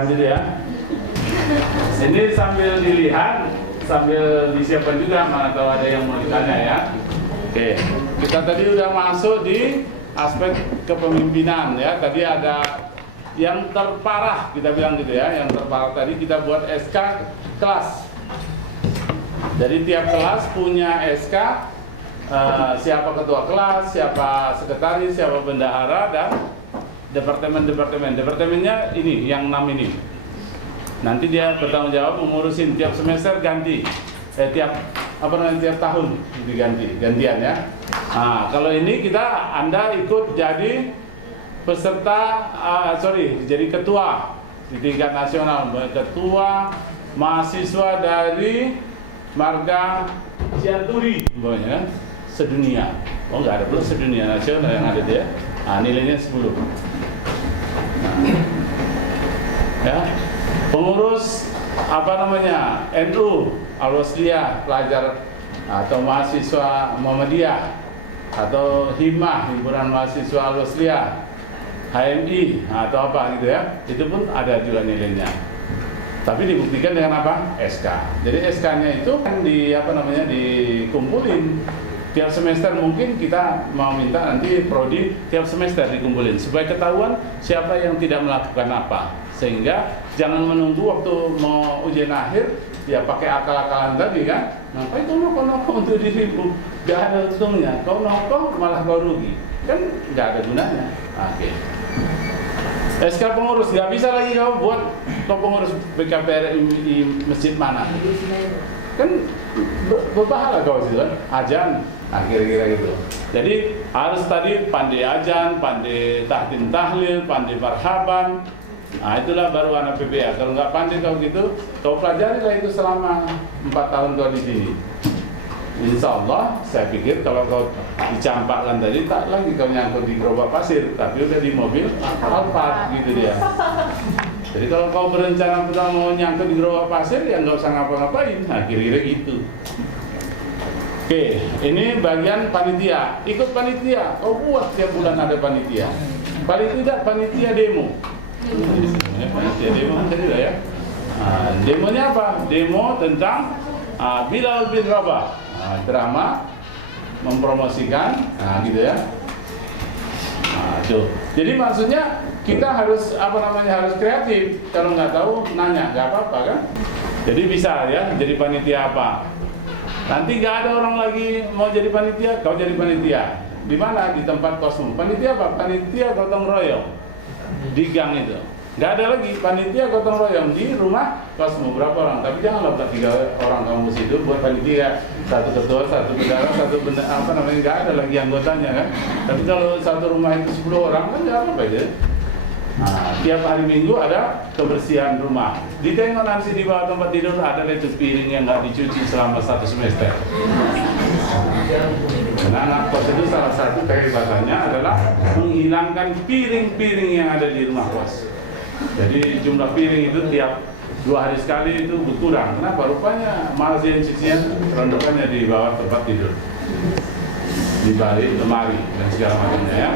lanjut ya. Ini sambil dilihat, sambil disiapkan juga, mana tahu ada yang mau ditanya ya. Oke, kita tadi udah masuk di aspek kepemimpinan ya. Tadi ada yang terparah, kita bilang gitu ya. Yang terparah tadi kita buat SK kelas. Jadi tiap kelas punya SK, siapa ketua kelas, siapa sekretaris, siapa bendahara, dan departemen-departemen. Departemennya ini, yang 6 ini. Nanti dia bertanggung jawab mengurusin tiap semester ganti, tiap tahun gantian ya. Nah, kalau ini Anda ikut jadi peserta, jadi ketua di tingkat nasional, ketua mahasiswa dari Marga Cianturi, pokoknya sedunia. Oh nggak ada belum sedunia, nasional yang ada dia. Nah, nilainya 10. Ya. Pengurus NU Al-Wasliyah, pelajar atau mahasiswa Muhammadiyah, atau Himmah, himpunan mahasiswa Al-Wasliyah, HMI atau apa gitu ya, itu pun ada juga nilainya. Tapi dibuktikan dengan apa? SK. Jadi SK-nya itu kan dikumpulin tiap semester. Mungkin kita mau minta nanti prodi tiap semester dikumpulin supaya ketahuan siapa yang tidak melakukan apa. Sehingga jangan menunggu waktu mau ujian akhir ya pakai akal-akalan tadi kan. Ngapain kau nongkrong untuk dirimu? Gak ada untungnya. Kau nongkrong malah kau rugi. Kan gak ada gunanya. Oke. SK pengurus gak bisa lagi kau buat kau pengurus BKPR di masjid mana? Kan berpahala kau situ kan. Ajan. Kira-kira gitu. Jadi harus tadi pandai ajan, pandai tahtim tahlil, pandai marhaban. Nah itulah baru anak PBA. Kalau nggak pandai kau gitu, kau pelajari lah itu selama 4 tahun kau di sini. Insya Allah, saya pikir kalau kau dicampakkan tadi, tak lagi kau nyangkut di gerobak pasir, tapi udah di mobil Alphard gitu dia. Jadi kalau kau berencana mau nyangkut di gerobak pasir, ya nggak usah ngapa-ngapain. Nah kira-kira gitu. Oke, ini bagian panitia. Ikut panitia, kau buat tiap bulan ada panitia. Paling tidak panitia demo. Panitia demo juga ya. Demonya apa? Demo tentang Bilal bin Rabah, drama mempromosikan, gitu ya. Tuh. Jadi maksudnya kita harus harus kreatif. Kalau nggak tahu nanya, nggak apa-apa kan? Jadi bisa ya, jadi panitia apa? Nanti nggak ada orang lagi mau jadi panitia, kau jadi panitia. Di mana? Di tempat kosmu. Panitia apa? Panitia gotong royong di gang itu. Nggak ada lagi panitia gotong royong di rumah kosmu. Berapa orang? Tapi janganlah 3 orang kamu situ buat panitia. 1 ketua, 1 bendara, 1 nggak ada lagi anggotanya kan. Tapi kalau satu rumah itu 10 orang kan nggak apa-apa aja. Nah, tiap hari Minggu ada kebersihan rumah. Ditengok nanti di bawah tempat tidur ada itu piring yang nggak dicuci selama 1 semester. Karena anak kos itu salah satu kehebatannya adalah menghilangkan piring-piring yang ada di rumah kos. Jadi jumlah piring itu tiap 2 hari sekali itu berkurang. Kenapa? Rupanya malas yang cucian rondokannya di bawah tempat tidur, di balik lemari dan segala macamnya ya.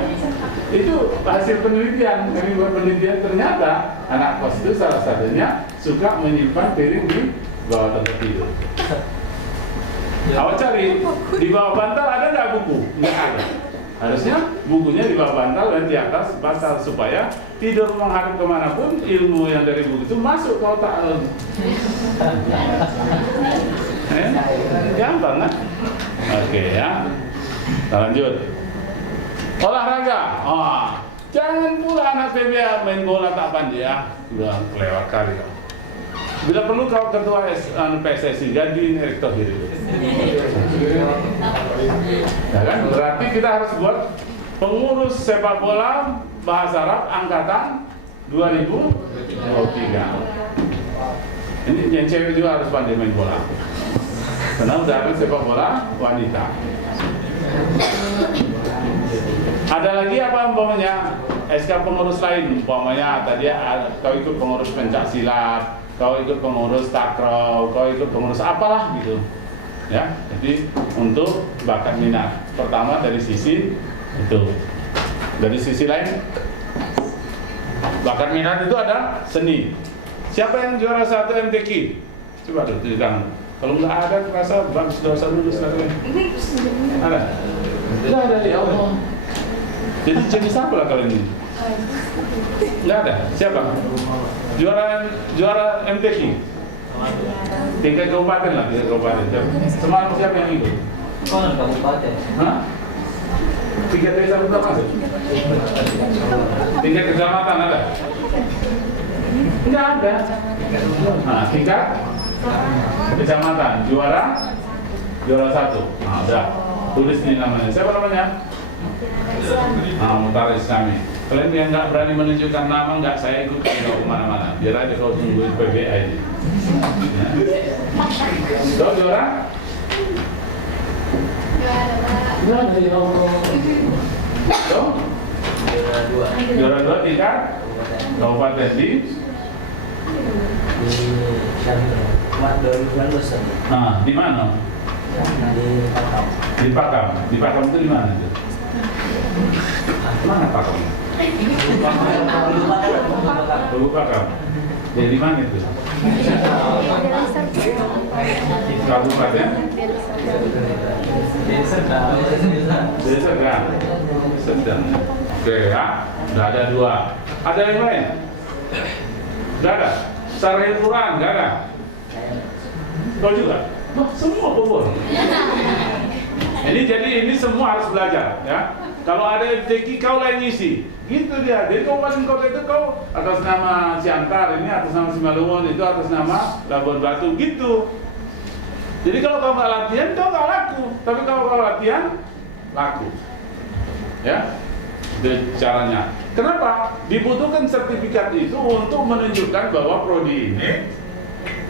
Itu hasil penelitian. Kami buat penelitian, ternyata anak kos itu salah satunya suka menyimpan piring di bawah tempat tidur. Awak cari di bawah bantal ada nggak buku? Nggak ada. Harusnya bukunya di bawah bantal dan di atas bantal supaya tidur menghadap kemanapun ilmu yang dari buku itu masuk ke otak. Gampang kan? Oke ya. Lanjut. Olahraga. Jangan pula anak PBA main bola tak pandai ya. Sudah kelewat kali kau. Bila perlu kau ketua PSSI gantiin Erick Thohir itu. Ya kan? Berarti kita harus buat pengurus sepak bola bahasa Arab angkatan 2023. Ini yang cewek juga harus pandai main bola. Karena udah ada sepak bola wanita. Ada lagi apa umpamanya SK pengurus lain, umpamanya tadi kau ikut pengurus pencak silat, kau ikut pengurus takraw, kau ikut pengurus apalah gitu ya. Jadi untuk bakat minat pertama dari sisi itu. Dari sisi lain bakat minat itu ada seni. Siapa yang juara 1 MTQ? Coba tuh di tangan. Kalau nggak ada, terasa bagus, nggak usah lulus lagi. Ada? Nggak ada, ya Allah. Jadi jenis apa lah kalian ini? Nggak ada. Siapa? Juara MTQ? Tingkat kabupaten lah, tingkat kabupaten. Semalam siapa yang ikut? Kabupaten. Hah? Tingkat desa berapa sih? Tingkat kecamatan ada? Enggak ada. Nah, tingkat kecamatan juara 1. Nah, udah. Tulis ini namanya. Siapa namanya? Mutar Islami. Kalian yang nggak berani menunjukkan nama, nggak saya ikut kalau kemana-mana. Biar aja kalau tungguin PBA ini. Kau juara? Nggak ada, ya Allah. Kau? Juara 2 tingkat kabupaten di 2019. Nah, di mana? Di Pakam. Di Pakam itu di mana itu? Mana Pakam? Pakam. Jadi di mana itu? Kabupaten? Desa Sedang. Oke ya, nggak ada 2. Ada yang lain? Nggak ada. Saril Quran nggak ada. Kau juga? Wah, semua pun. Jadi semua harus belajar ya. Kalau ada MTQ kau lain ngisi, gitu dia. Jadi kabupaten kota itu kau atas nama Siantar ini, atas nama Simalungun itu, atas nama Labuan Batu gitu. Jadi kalau kau nggak latihan, kau nggak laku. Tapi kalau kau latihan, laku. Ya, itu caranya. Kenapa? Dibutuhkan sertifikat itu untuk menunjukkan bahwa prodi ini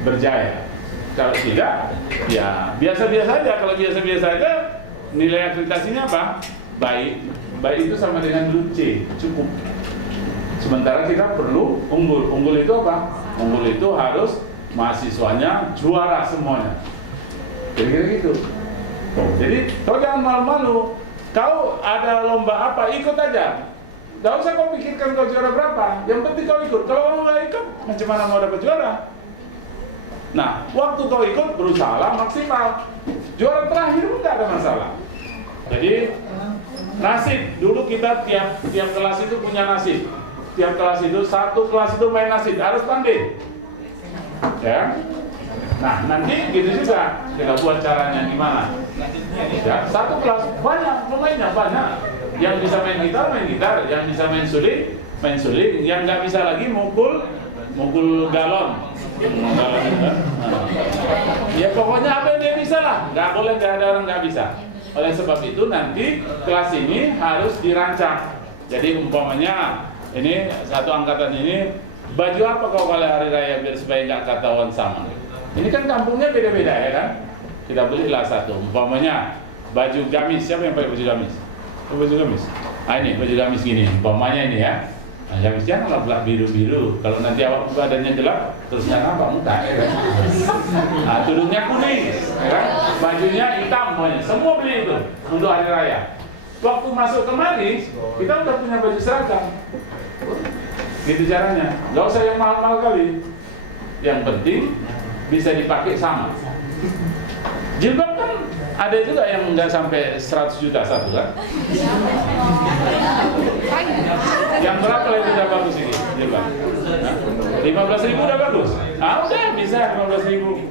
berjaya. Kalau tidak, ya biasa-biasa aja. Kalau biasa-biasa aja, nilai akreditasinya apa? Baik. Baik itu sama dengan dulu C, cukup. Sementara kita perlu unggul. Unggul itu apa? Unggul itu harus mahasiswanya juara semuanya. Kira-kira gitu. Jadi kau jangan malu-malu. Kau ada lomba apa, ikut aja. Gak usah kau pikirkan kau juara berapa. Yang penting kau ikut. Kalau kau nggak ikut, macam mana mau dapat juara? Nah, waktu kau ikut berusaha maksimal. Juara terakhir pun nggak ada masalah. Jadi nasib dulu kita tiap kelas itu punya nasib. Tiap kelas itu satu kelas itu main nasib harus pandai. Ya. Nah, nanti gitu juga kita buat caranya gimana. Ya, satu kelas banyak pemainnya banyak. Yang bisa main gitar, yang bisa main suling, yang nggak bisa lagi mukul galon. Galon itu kan. Ya pokoknya apa yang dia bisa lah. Nggak boleh nggak ada orang nggak bisa. Oleh sebab itu nanti kelas ini harus dirancang. Jadi umpamanya ini satu angkatan ini baju apa kalau hari raya biar supaya nggak ketahuan sama. Ini kan kampungnya beda-beda ya kan. Kita belilah satu. Umpamanya baju gamis, siapa yang pakai baju gamis? Baju gamis. Ah ini baju gamis gini. Umpamanya ini ya. Nah, gamisnya kalau gelap biru-biru. Kalau nanti awak badannya gelap, terusnya nampak muka ya kan. Nah, tudungnya kuning, ya kan? Bajunya hitam, semua beli itu untuk hari raya. Waktu masuk kemari, kita udah punya baju seragam. Gitu caranya. Gak usah yang mahal-mahal kali. Yang penting bisa dipakai sama. Jilbab kan ada juga yang nggak sampai 100 juta satu kan? Yang berapa lebih udah bagus ini jilbab? 15.000 udah bagus? Ah udah bisa 15.000.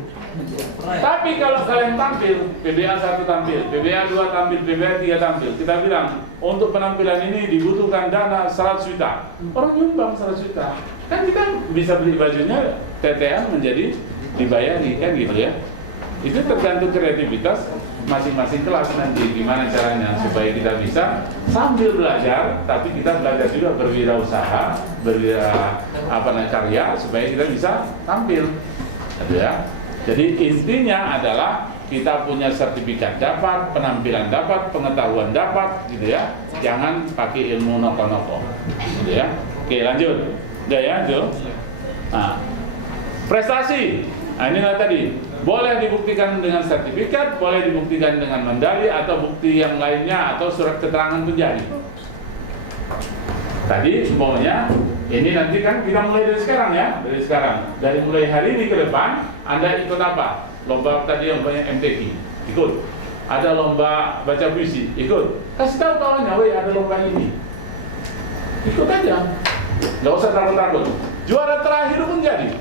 Tapi kalau kalian tampil, PBA 1 tampil, PBA 2 tampil, PBA 3 tampil, kita bilang untuk penampilan ini dibutuhkan dana 100 juta. Orang nyumbang 100 juta. Kan kita bisa beli bajunya tetean menjadi dibayari kan gitu ya. Itu tergantung kreativitas masing-masing kelas nanti gimana caranya supaya kita bisa sambil belajar tapi kita belajar juga berwirausaha, karya supaya kita bisa tampil. Gitu ya. Jadi intinya adalah kita punya sertifikat dapat, penampilan dapat, pengetahuan dapat gitu ya. Jangan pakai ilmu noko-noko. Gitu ya. Oke, lanjut. Udah ya, Jo. Nah, prestasi. Nah, inilah tadi. Boleh dibuktikan dengan sertifikat, boleh dibuktikan dengan medali atau bukti yang lainnya atau surat keterangan penjadi. Tadi umpamanya ini nanti kan kita mulai dari sekarang ya, dari mulai hari ini ke depan Anda ikut apa? Lomba tadi yang banyak MTQ, ikut. Ada lomba baca puisi, ikut. Kasih tahu kawannya, weh ada lomba ini, ikut aja, nggak usah takut-takut. Juara terakhir pun jadi.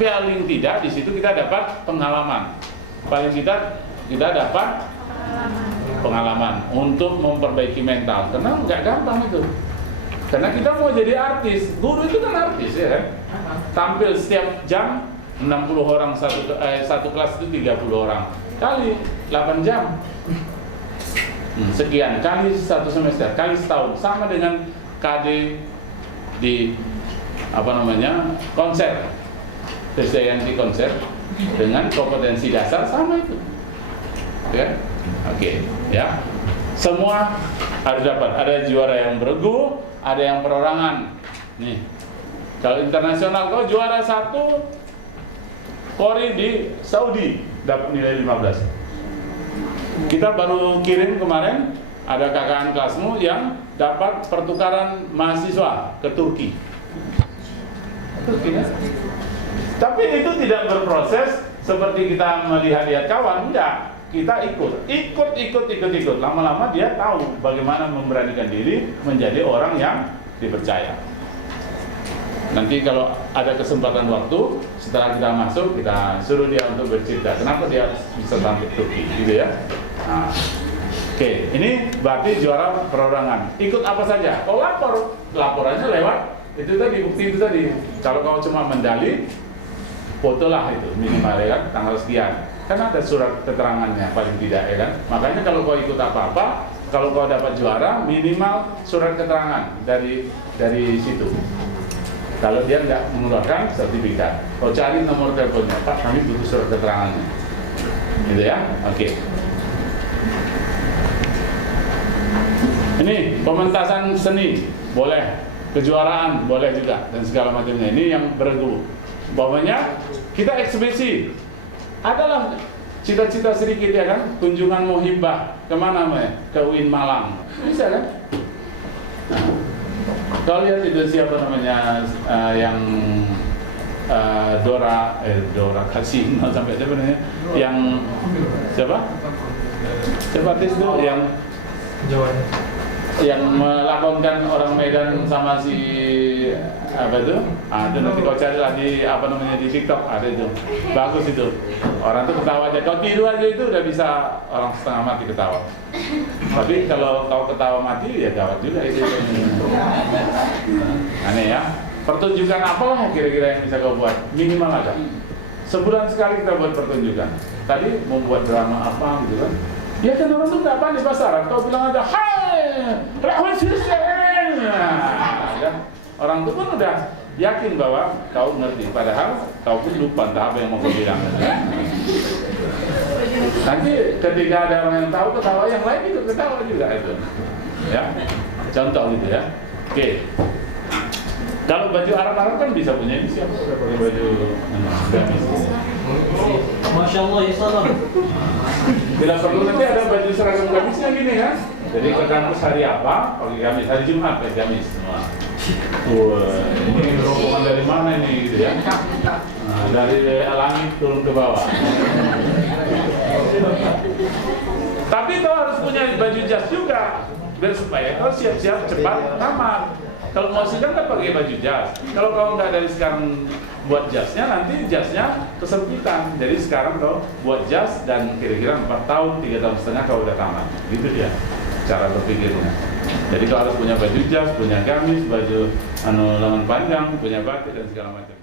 Paling tidak di situ kita dapat pengalaman. Paling kita dapat pengalaman untuk memperbaiki mental. Karena nggak gampang itu. Karena kita mau jadi artis, guru itu kan artis ya kan? Tampil setiap jam 60 orang satu kelas itu 30 orang kali 8 jam. Sekian kali satu semester, kali setahun, sama dengan KD di konser. Presiden konser dengan kompetensi dasar sama itu. Ya. Oke, ya. Semua harus dapat. Ada juara yang bergu, ada yang perorangan. Nih. Kalau internasional kau juara 1 Kori di Saudi dapat nilai 15. Kita baru kirim kemarin ada kakak kelasmu yang dapat pertukaran mahasiswa ke Turki. Turki ya? Tapi itu tidak berproses seperti kita melihat kawan, enggak. Kita ikut. Lama-lama dia tahu bagaimana memberanikan diri menjadi orang yang dipercaya. Nanti kalau ada kesempatan waktu setelah kita masuk, kita suruh dia untuk bercerita kenapa dia bisa sampai Turki, gitu ya. Nah, oke, ini berarti juara perorangan. Ikut apa saja? Kau laporannya lewat itu tadi, bukti itu tadi. Kalau kau cuma mendali, fotolah itu minimal ya kan, tanggal sekian. Kan ada surat keterangannya paling tidak ya kan. Makanya kalau kau ikut apa-apa, kalau kau dapat juara minimal surat keterangan dari situ. Kalau dia nggak mengeluarkan sertifikat, kau cari nomor teleponnya, Pak kami butuh surat keterangannya. Gitu ya, oke. Ini pementasan seni boleh, kejuaraan boleh juga dan segala macamnya. Ini yang bergu. Umpamanya kita eksebisi, adalah cita-cita sedikit ya kan, kunjungan muhibah kemana ke UIN Malang, bisa kan? Nah, kalau lihat itu siapa namanya yang Dora Kasino sampai sebenarnya yang siapa artis itu yang melakonkan orang Medan sama si apa itu? Itu nanti kau cari lah di di TikTok ada itu, bagus itu. Orang tuh ketawa aja, kau tidur aja itu udah bisa orang setengah mati ketawa. Tapi kalau kau ketawa mati ya gawat juga itu. Aneh ya. Pertunjukan apa lah kira-kira yang bisa kau buat? Minimal ada. Sebulan sekali kita buat pertunjukan. Tadi membuat drama apa gitu kan? Ya kan orang tuh nggak pandai bahasa Arab. Kau bilang aja, hai, Rahman Hussein. Ya. Orang tuh pun udah yakin bahwa kau ngerti. Padahal kau pun lupa entah apa yang mau kau bilang. Nanti ketika ada orang yang tahu ketawa, yang lain itu ketawa juga itu. Ya, contoh gitu ya. Oke. Kalau baju Arab kan bisa punya ini siapa udah pakai baju gamis. Masya Allah ya salam. Tidak perlu nanti ada baju seragam gamisnya gini kan. Jadi ke kampus hari apa? Pakai gamis. Hari Jumat pakai gamis semua. Ini rombongan dari mana ini gitu ya? Nah, dari langit turun ke bawah. Tapi kau harus punya baju jas juga, biar supaya kau siap-siap cepat tamat. Kalau mau sidang kan pakai baju jas. Kalau kau nggak dari sekarang buat jasnya, nanti jasnya kesempitan. Jadi sekarang kau buat jas dan kira-kira 4 tahun, 3 tahun setengah kau udah tamat. Gitu dia cara berpikirnya. Jadi kau harus punya baju jas, punya gamis, baju lengan panjang, punya batik dan segala macam.